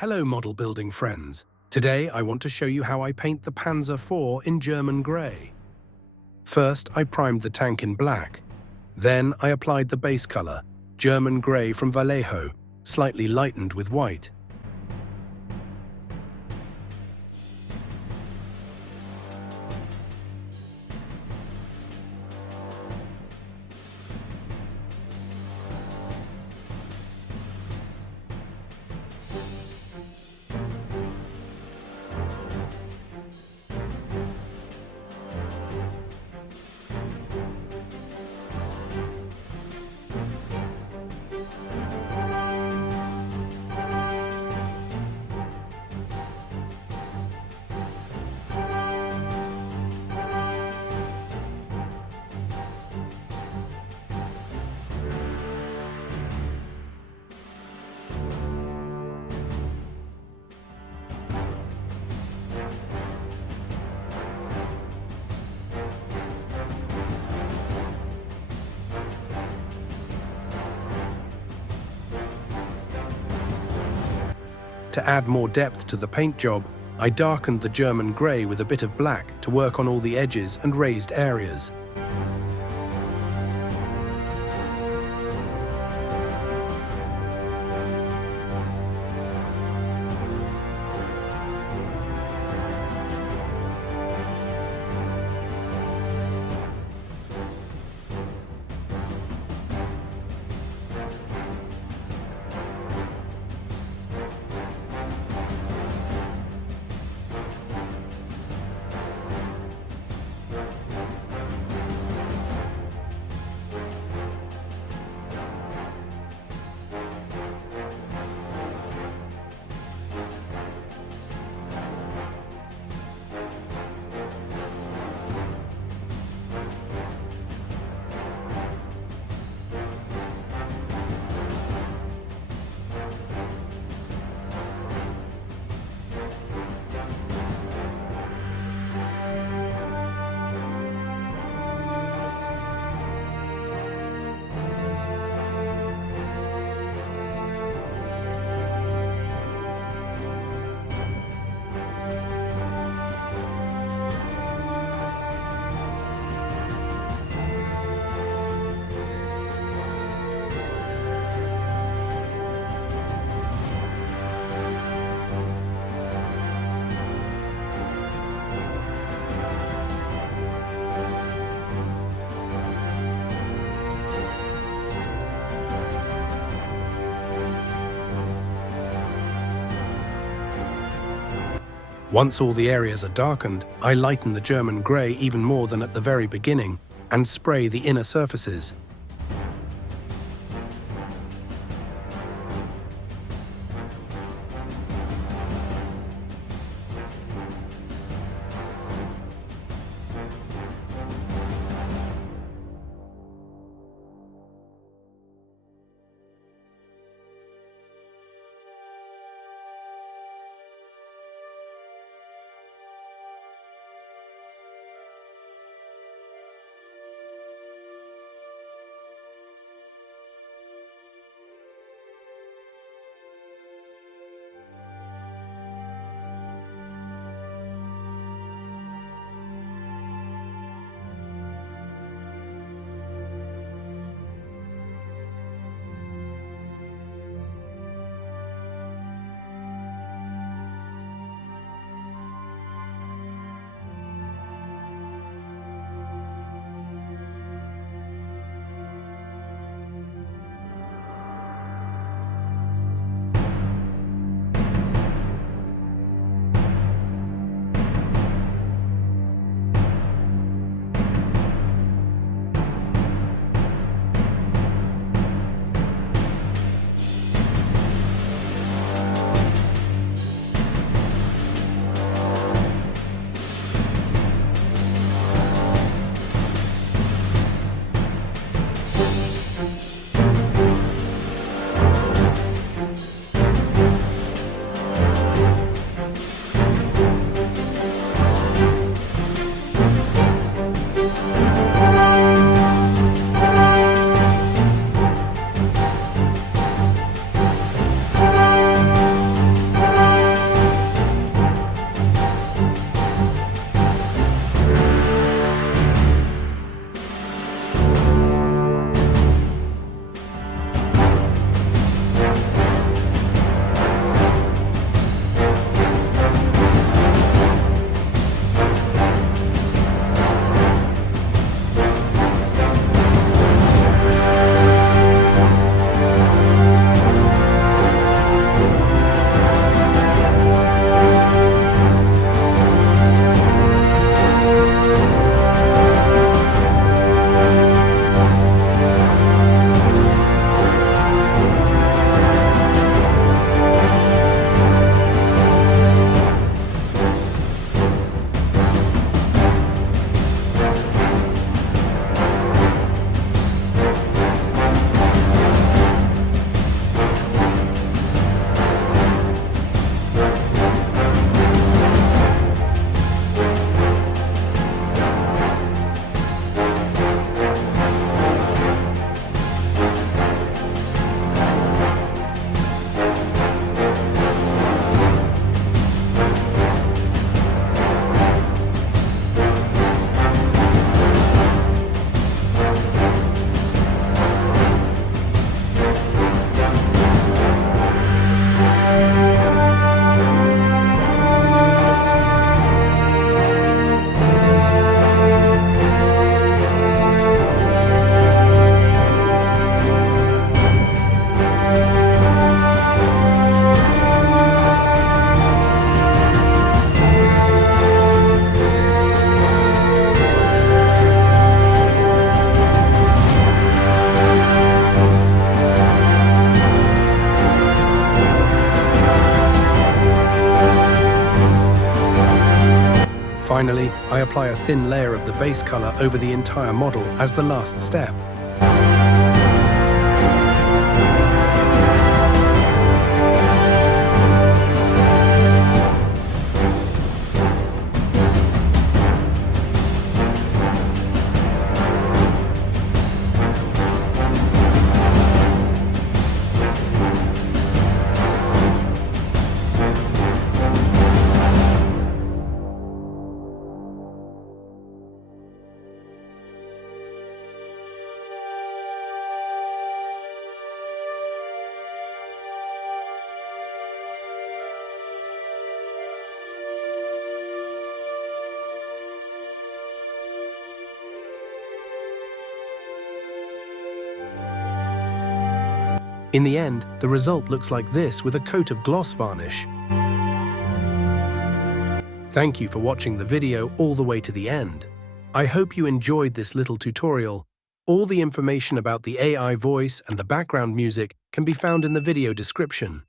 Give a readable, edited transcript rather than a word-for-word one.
Hello model building friends. Today I want to show you how I paint the Panzer IV in German grey. First I primed the tank in black. Then I applied the base colour, German grey from Vallejo, slightly lightened with white. To add more depth to the paint job, I darkened the German grey with a bit of black to work on all the edges and raised areas. Once all the areas are darkened, I lighten the German grey even more than at the very beginning and spray the inner surfaces. I apply a thin layer of the base color over the entire model as the last step. In the end, the result looks like this with a coat of gloss varnish. Thank you for watching the video all the way to the end. I hope you enjoyed this little tutorial. All the information about the AI voice and the background music can be found in the video description.